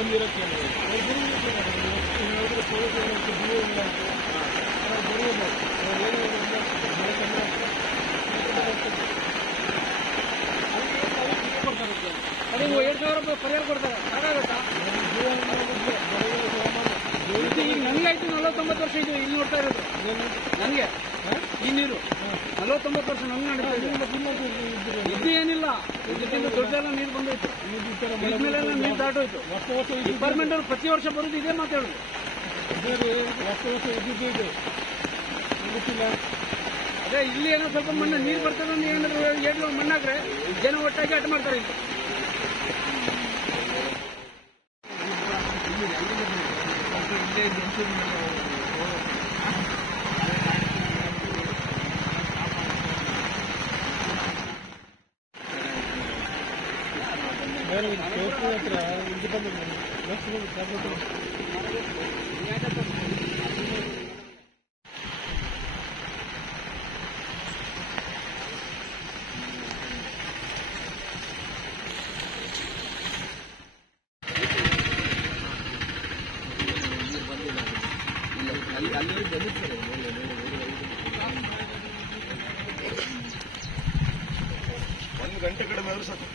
ಬಂದಿರೋಕ್ಕೆ ಅದೇ 7,000 ರೂಪಾಯಿ ಪರಿಹಾರ ಕೊಡ್ತಾರೆ ಸಾಕಾಗುತ್ತಾ? ಈಗ ನನಗೆ ಆಯ್ತು 49 ವರ್ಷ ಇದು ಇಲ್ಲಿ ನೋಡ್ತಾ ಇರೋದು ನನಗೆ ಈ ನೀರು 49 ವರ್ಷ ನಮ್ಗೆ ನಡೀತಾ ಇದೆ. ಇದು ಏನಿಲ್ಲ ಇದಕ್ಕಿಂತ ದೊಡ್ಡೆಲ್ಲ ನೀರು ಬಂದೋಯ್ತು, ಇದ್ಮೇಲೆಲ್ಲ ನೀರು ದಾಟೋಯ್ತು. ಡಿಪಾರ್ಟ್ಮೆಂಟ್ ಅವ್ರು ಪ್ರತಿ ವರ್ಷ ಬರೋದು ಇದೇ ಮಾತಾಡೋದು. ಅದೇ ಇಲ್ಲಿ ಏನೋ ಸ್ವಲ್ಪ ಮಣ್ಣು ನೀರು ಬರ್ತದೆ ಅಂದ್ರೆ ಏನಾದ್ರು ಏಳು ಮಣ್ಣಾಗ್ರೆ ಜನ ಒಟ್ಟಾಗಿ ಅಡ್ಡ ಮಾಡ್ತಾರೆ. ಇಲ್ಲಿ ಒಂದು ಗಂಟೆ ಕಡಿಮೆ ಆದ್ರೂ ಸಾಕು.